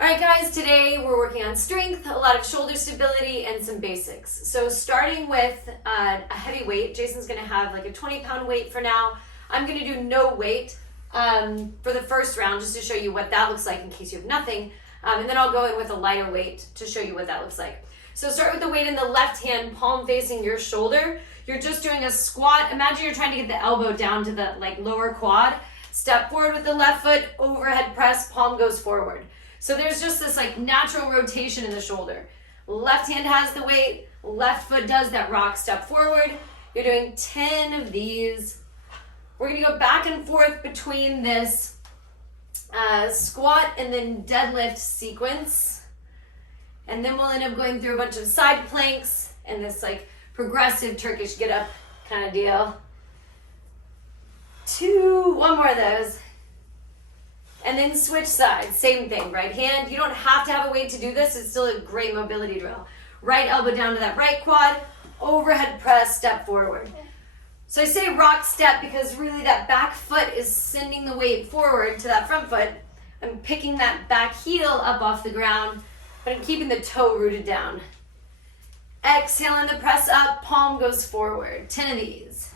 All right, guys, today we're working on strength, a lot of shoulder stability, and some basics. So starting with a heavy weight, Jason's gonna have like a 20-pound weight for now. I'm gonna do no weight for the first round just to show you what that looks like in case you have nothing. And then I'll go in with a lighter weight to show you what that looks like. So start with the weight in the left hand, palm facing your shoulder. You're just doing a squat. Imagine you're trying to get the elbow down to the lower quad. Step forward with the left foot, overhead press, palm goes forward. So there's just this natural rotation in the shoulder. Left hand has the weight, left foot does that rock step forward. You're doing 10 of these. We're gonna go back and forth between this squat and then deadlift sequence. And then we'll end up going through a bunch of side planks and this progressive Turkish get up kind of deal. One more of those. And then switch sides, same thing, right hand. You don't have to have a weight to do this, it's still a great mobility drill. Right elbow down to that right quad, overhead press, step forward. So I say rock step because really that back foot is sending the weight forward to that front foot. I'm picking that back heel up off the ground, but I'm keeping the toe rooted down. Exhale on the press up, palm goes forward, 10 of these.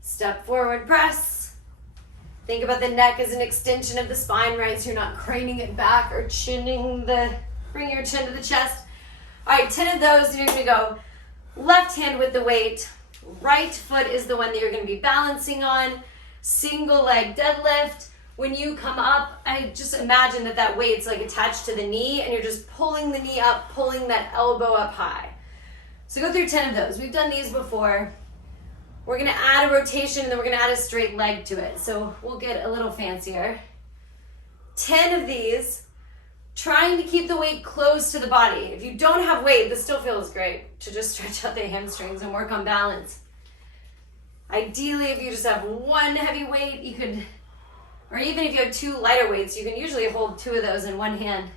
Step forward, press. Think about the neck as an extension of the spine, right? So you're not craning it back or bring your chin to the chest. All right, 10 of those, you're gonna go left hand with the weight. Right foot is the one that you're gonna be balancing on. Single leg deadlift. When you come up, I just imagine that weight's attached to the knee and you're just pulling the knee up, pulling that elbow up high. So go through 10 of those. We've done these before. We're gonna add a rotation and then we're gonna add a straight leg to it. So we'll get a little fancier. 10 of these, trying to keep the weight close to the body. If you don't have weight, this still feels great to just stretch out the hamstrings and work on balance. Ideally, if you just have one heavy weight, you could, or even if you have two lighter weights, you can usually hold 2 of those in one hand.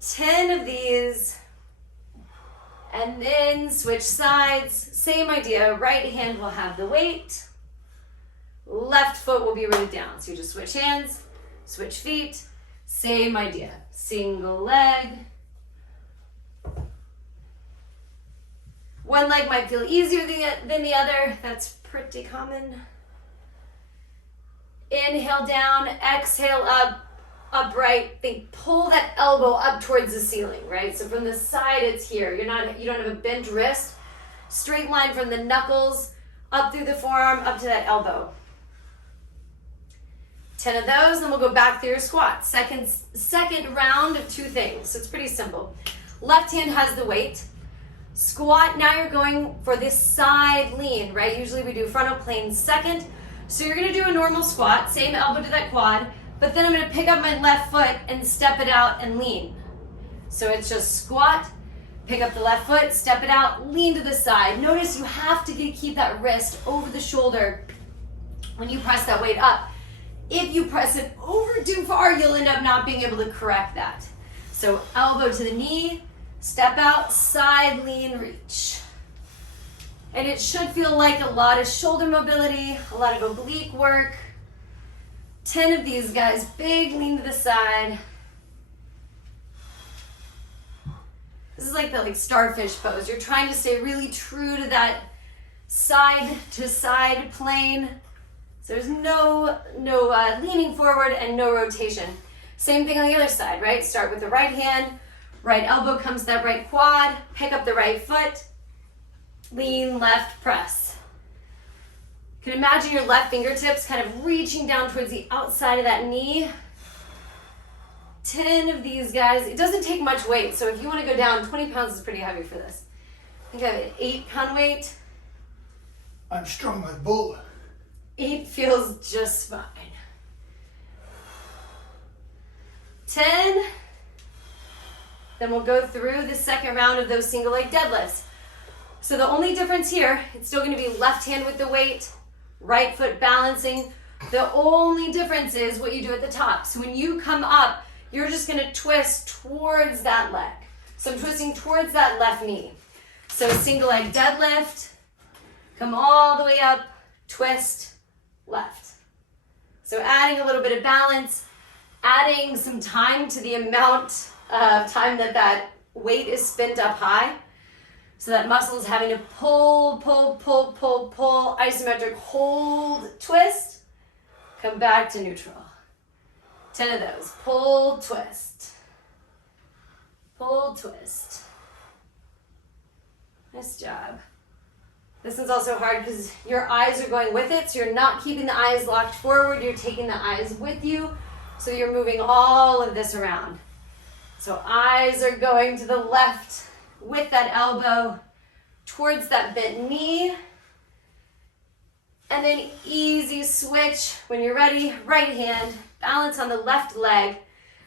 10 of these. And then switch sides, same idea, right hand will have the weight, left foot will be rooted down. So you just switch hands, switch feet, same idea, single leg. One leg might feel easier than the other, that's pretty common. Inhale down, exhale up. Upright, pull that elbow up towards the ceiling, right? So from the side, it's here. You don't have a bent wrist. Straight line from the knuckles up through the forearm, up to that elbow. 10 of those, then we'll go back through your squat. Second round of 2 things. So it's pretty simple. Left hand has the weight. Squat, now you're going for this side lean, right? Usually we do frontal plane second. So you're gonna do a normal squat, same elbow to that quad, but then I'm gonna pick up my left foot and step it out and lean. So it's just squat, pick up the left foot, step it out, lean to the side. Notice you have to keep that wrist over the shoulder when you press that weight up. If you press it over too far, you'll end up not being able to correct that. So elbow to the knee, step out, side lean, reach. And it should feel like a lot of shoulder mobility, a lot of oblique work. 10 of these guys, big lean to the side. This is like the starfish pose. You're trying to stay really true to that side to side plane. So there's no leaning forward and no rotation. Same thing on the other side, right? Start with the right hand, right elbow comes to that right quad, pick up the right foot, lean left press. You can imagine your left fingertips kind of reaching down towards the outside of that knee. 10 of these guys. It doesn't take much weight, so if you want to go down, 20 pounds is pretty heavy for this. I think I have an 8-pound weight. I'm strong like bull. 8 feels just fine. 10. Then we'll go through the second round of those single leg deadlifts. So the only difference here, it's still going to be left hand with the weight, right foot balancing. The only difference is what you do at the top. So when you come up, you're just gonna twist towards that leg. So I'm twisting towards that left knee. So single leg deadlift, come all the way up, twist, left. So adding a little bit of balance, adding some time to the amount of time that weight is spent up high. So that muscle is having to pull, isometric, hold, twist, come back to neutral. 10 of those. Pull, twist. Pull, twist. Nice job. This one's also hard because your eyes are going with it, so you're not keeping the eyes locked forward, you're taking the eyes with you, so you're moving all of this around. So eyes are going to the left with that elbow towards that bent knee. And then easy switch. When you're ready, right hand, balance on the left leg,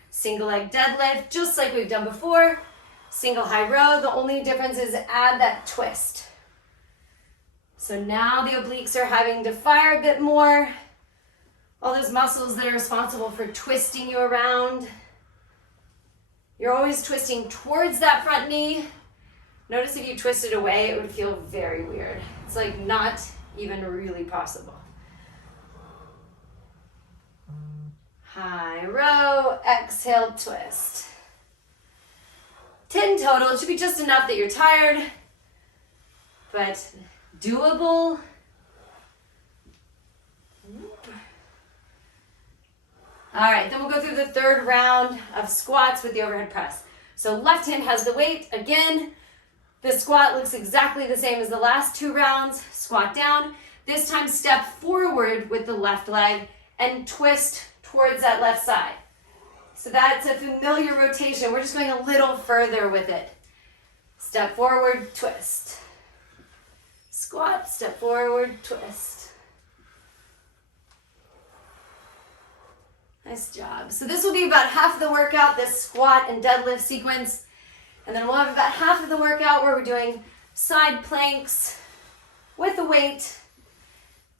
single leg deadlift, just like we've done before. Single high row, the only difference is add that twist. So now the obliques are having to fire a bit more. All those muscles that are responsible for twisting you around. You're always twisting towards that front knee. Notice if you twist it away, it would feel very weird. It's like not even really possible. High row, exhale, twist. 10 total. It should be just enough that you're tired, but doable. All right, then we'll go through the third round of squats with the overhead press. So left hand has the weight. Again, the squat looks exactly the same as the last 2 rounds. Squat down. This time step forward with the left leg and twist towards that left side. So that's a familiar rotation. We're just going a little further with it. Step forward, twist. Squat, step forward, twist. Nice job. So this will be about half of the workout, this squat and deadlift sequence. And then we'll have about half of the workout where we're doing side planks with a weight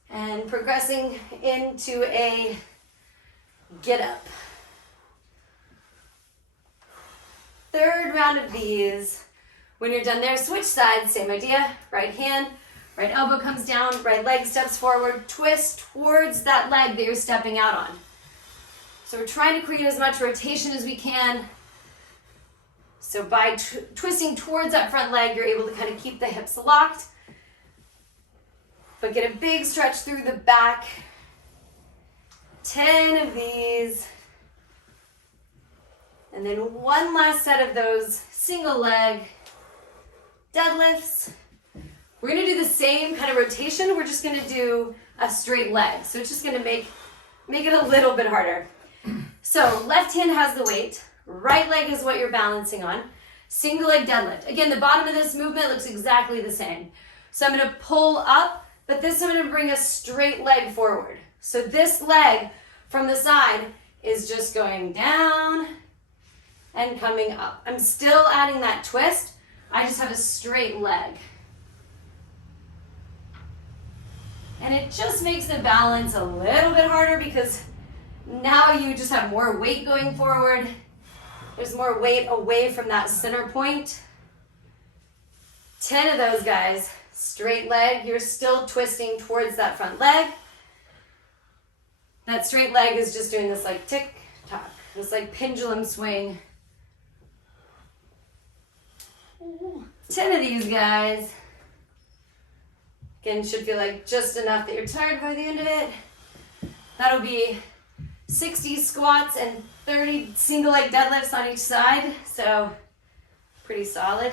and progressing into a get up. Third round of these. When you're done there, switch sides, same idea. Right hand, right elbow comes down, right leg steps forward, twist towards that leg that you're stepping out on. So we're trying to create as much rotation as we can. So by twisting towards that front leg, you're able to kind of keep the hips locked, but get a big stretch through the back. 10 of these. And then one last set of those single leg deadlifts. We're gonna do the same kind of rotation. We're just gonna do a straight leg. So it's just gonna make it a little bit harder. So left hand has the weight. Right leg is what you're balancing on. Single leg deadlift. Again, the bottom of this movement looks exactly the same. So I'm gonna pull up, but this I'm gonna bring a straight leg forward. So this leg from the side is just going down and coming up. I'm still adding that twist. I just have a straight leg. And it just makes the balance a little bit harder because now you just have more weight going forward. There's more weight away from that center point. 10 of those guys, straight leg. You're still twisting towards that front leg. That straight leg is just doing this like tick tock, this like pendulum swing. 10 of these guys. Again, should feel like just enough that you're tired by the end of it. That'll be 60 squats and 30 single leg deadlifts on each side. So pretty solid.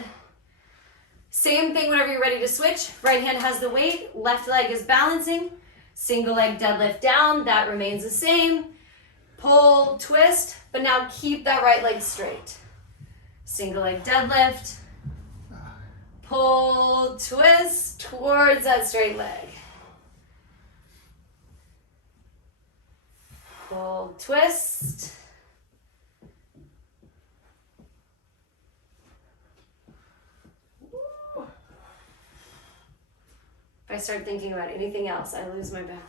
Same thing whenever you're ready to switch. Right hand has the weight, left leg is balancing. Single leg deadlift down, that remains the same. Pull, twist, but now keep that right leg straight. Single leg deadlift. Pull, twist towards that straight leg. Pull, twist. If I start thinking about anything else, I lose my balance.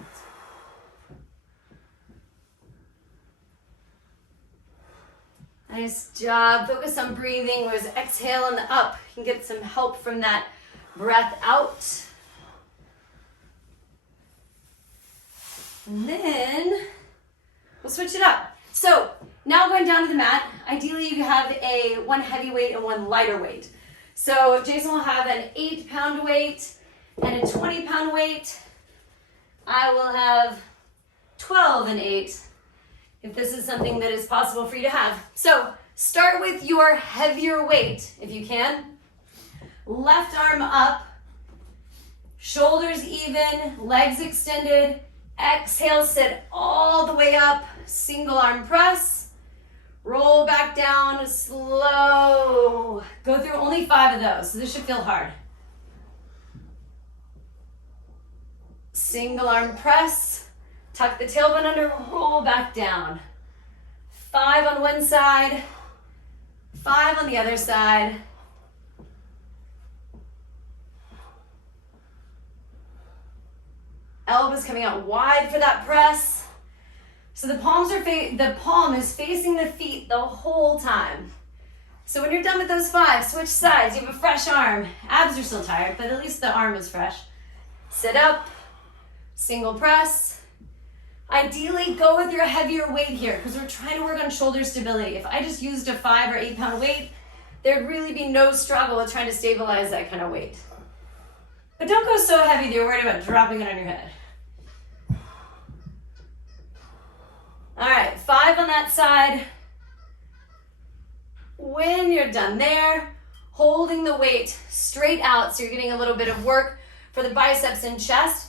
Nice job. Focus on breathing. Whereas exhale and the up. You can get some help from that breath out. And then we'll switch it up. So Now going down to the mat, ideally you have one heavy weight and one lighter weight. So Jason will have an 8-pound weight and a 20-pound weight. I will have 12 and 8, if this is something that is possible for you to have. So start with your heavier weight, if you can. Left arm up, shoulders even, legs extended. Exhale, sit all the way up, single arm press. Roll back down, slow. Go through only 5 of those, so this should feel hard. Single arm press, tuck the tailbone under, roll back down. 5 on one side, 5 on the other side. Elbows coming out wide for that press. So the palm is facing the feet the whole time. So when you're done with those 5, switch sides. You have a fresh arm. Abs are still tired, but at least the arm is fresh. Sit up, single press. Ideally, go with your heavier weight here because we're trying to work on shoulder stability. If I just used a 5 or 8-pound weight, there'd really be no struggle with trying to stabilize that kind of weight. But don't go so heavy that you're worried about dropping it on your head. All right, 5 on that side. When you're done there, holding the weight straight out so you're getting a little bit of work for the biceps and chest.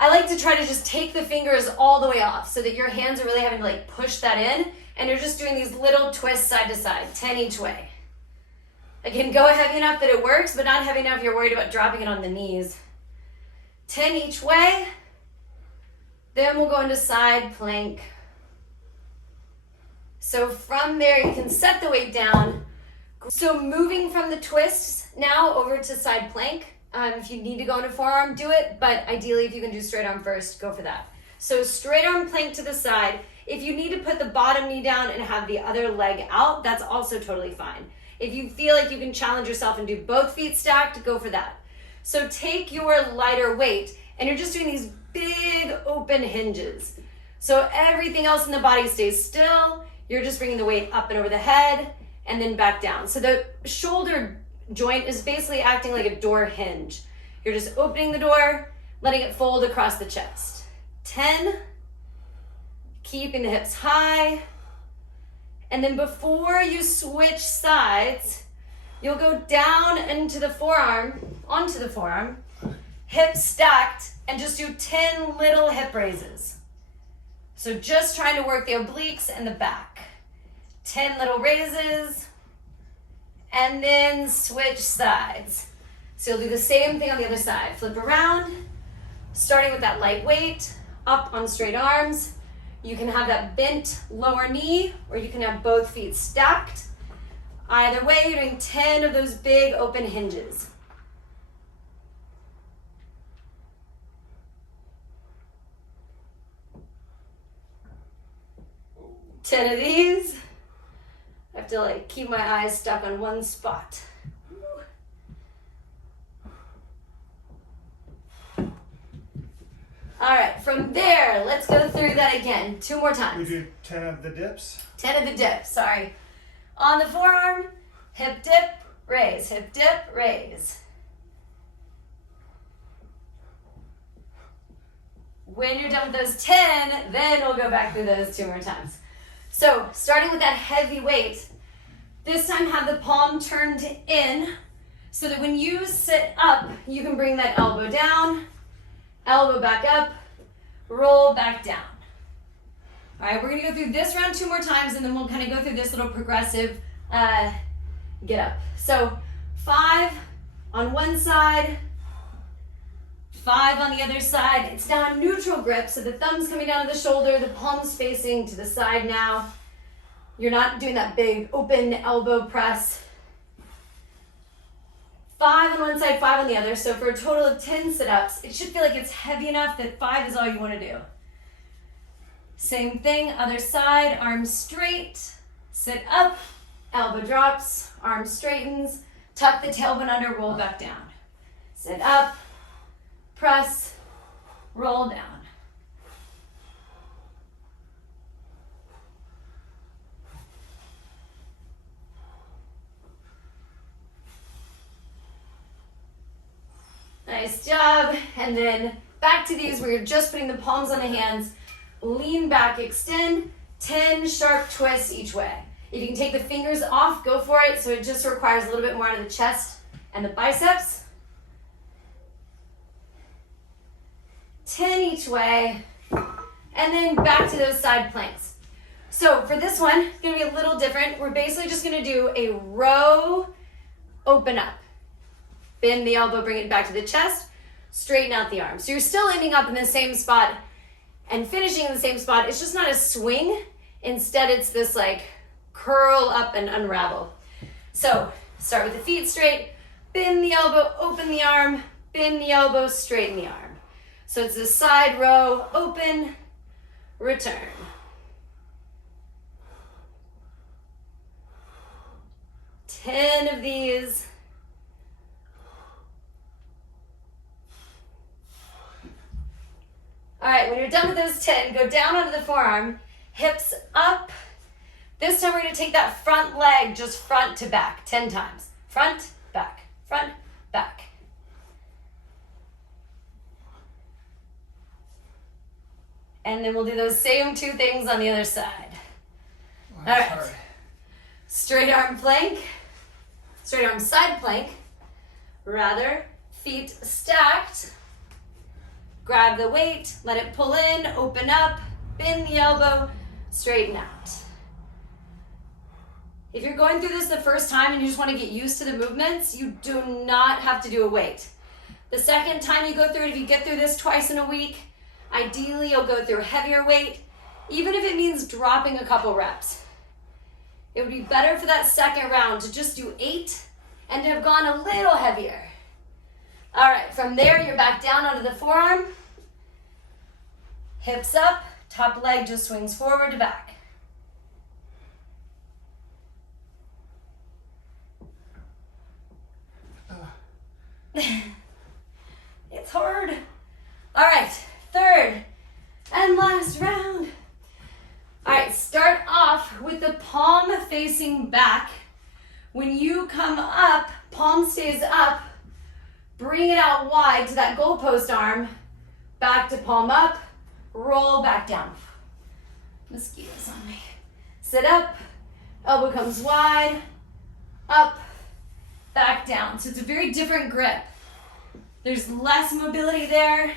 I like to try to just take the fingers all the way off so that your hands are really having to like push that in, and you're just doing these little twists side to side, 10 each way. Again, go heavy enough that it works, but not heavy enough you're worried about dropping it on the knees. 10 each way. Then we'll go into side plank. So from there, you can set the weight down. So moving from the twists now over to side plank. If you need to go into forearm, do it. But ideally, if you can do straight arm first, go for that. So straight arm plank to the side. If you need to put the bottom knee down and have the other leg out, that's also totally fine. If you feel like you can challenge yourself and do both feet stacked, go for that. So take your lighter weight, and you're just doing these big open hinges. So everything else in the body stays still. You're just bringing the weight up and over the head and then back down. So the shoulder joint is basically acting like a door hinge. You're just opening the door, letting it fold across the chest. 10, keeping the hips high. And then before you switch sides, you'll go down into the forearm, onto the forearm, hips stacked, and just do 10 little hip raises. So just trying to work the obliques and the back. 10 little raises, and then switch sides. So you'll do the same thing on the other side. Flip around, starting with that light weight, up on straight arms. You can have that bent lower knee, or you can have both feet stacked. Either way, you're doing 10 of those big open hinges. Ten of these. I have to like keep my eyes stuck on one spot. All right, from there, let's go through that again. 2 more times. We do 10 of the dips. 10 of the dips, sorry. On the forearm, hip dip, raise, hip dip, raise. When you're done with those 10, then we'll go back through those 2 more times. So, starting with that heavy weight, this time have the palm turned in so that when you sit up, you can bring that elbow down, elbow back up, roll back down. All right, we're gonna go through this round 2 more times, and then we'll kind of go through this little progressive get up. So 5 on one side, 5 on the other side. It's now a neutral grip, so the thumb's coming down to the shoulder, the palm's facing to the side now. You're not doing that big open elbow press. 5 on one side, 5 on the other. So for a total of 10 sit-ups, it should feel like it's heavy enough that 5 is all you want to do. Same thing, other side, arms straight, sit up, elbow drops, arm straightens, tuck the tailbone under, roll back down. Sit up, press, roll down. Nice job. And then back to these where you're just putting the palms on the hands. Lean back, extend, 10 sharp twists each way. If you can take the fingers off, go for it. So it just requires a little bit more out of the chest and the biceps. 10 each way. And then back to those side planks. So for this one, it's gonna be a little different. We're basically just gonna do a row, open up. Bend the elbow, bring it back to the chest, straighten out the arm. So you're still ending up in the same spot and finishing in the same spot. It's just not a swing. Instead, it's this like curl up and unravel. So start with the feet straight, bend the elbow, open the arm, bend the elbow, straighten the arm. So it's the side row, open, return. Ten of these. All right, when you're done with those 10, go down onto the forearm, hips up. This time we're gonna take that front leg just front to back, 10 times. Front, back, front, back. And then we'll do those same two things on the other side. All right, straight arm plank, straight arm side plank, rather, feet stacked. Grab the weight, let it pull in, open up, bend the elbow, straighten out. If you're going through this the first time and you just want to get used to the movements, you do not have to do a weight. The second time you go through it, if you get through this twice in a week, ideally you'll go through heavier weight, even if it means dropping a couple reps. It would be better for that second round to just do 8 and to have gone a little heavier. All right, from there, you're back down onto the forearm. Hips up, top leg just swings forward to back. It's hard. All right, third and last round. All right, start off with the palm facing back. When you come up, palm stays up. Bring it out wide to that goalpost arm. Back to palm up. Roll back down. Mosquitoes on me. Sit up. Elbow comes wide. Up. Back down. So it's a very different grip. There's less mobility there.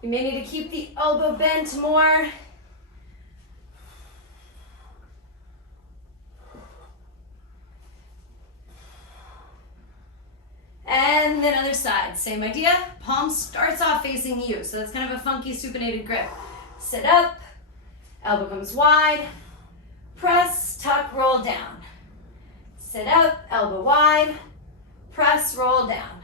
You may need to keep the elbow bent more. And then other side, same idea. Palm starts off facing you, so that's kind of a funky supinated grip. Sit up, elbow comes wide, press, tuck, roll down. Sit up, elbow wide, press, roll down.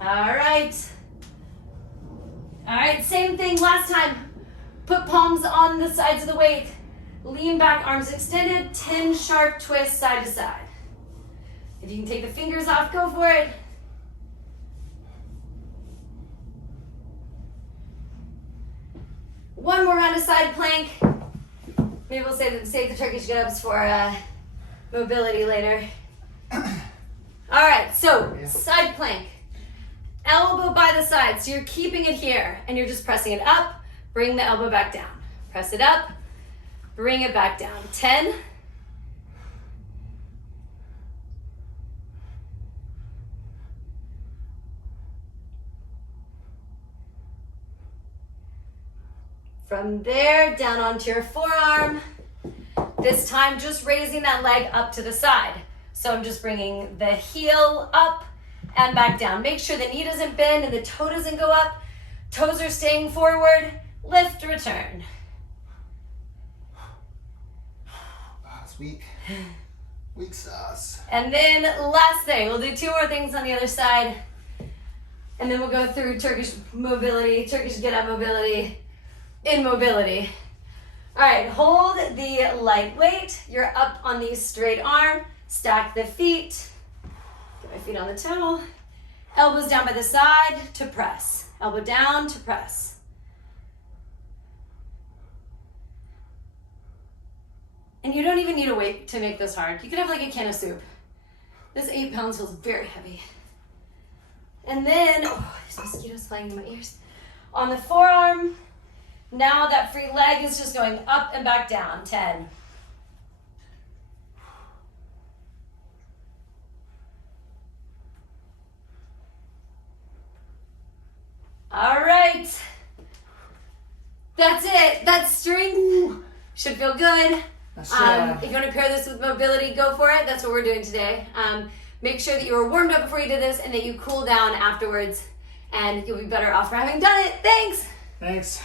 All right. All right, same thing last time. Put palms on the sides of the weight. Lean back, arms extended, 10 sharp twists side to side. If you can take the fingers off, go for it. One more round of side plank. Maybe we'll save the Turkish get-ups for mobility later. All right, so side plank. Elbow by the side, so you're keeping it here and you're just pressing it up, bring the elbow back down. Press it up, bring it back down. 10. From there, down onto your forearm. This time, just raising that leg up to the side. So I'm just bringing the heel up and back down. Make sure the knee doesn't bend and the toe doesn't go up. Toes are staying forward. Lift, return. It's weak. Weak sauce. And then last thing, we'll do 2 more things on the other side. And then we'll go through Turkish mobility, Turkish get-up mobility, in mobility. All right, hold the light weight. You're up on the straight arm. Stack the feet. Get my feet on the towel. Elbows down by the side to press. Elbow down to press. And you don't even need a weight to make this hard. You could have like a can of soup. This 8 pounds feels very heavy. And then, oh, there's mosquitoes flying in my ears. On the forearm, now that free leg is just going up and back down. 10. All right. That's it. That's strength. Should feel good. If you want to pair this with mobility, go for it. That's what we're doing today. Make sure that you were warmed up before you did this and that you cool down afterwards, and you'll be better off for having done it. Thanks. Thanks.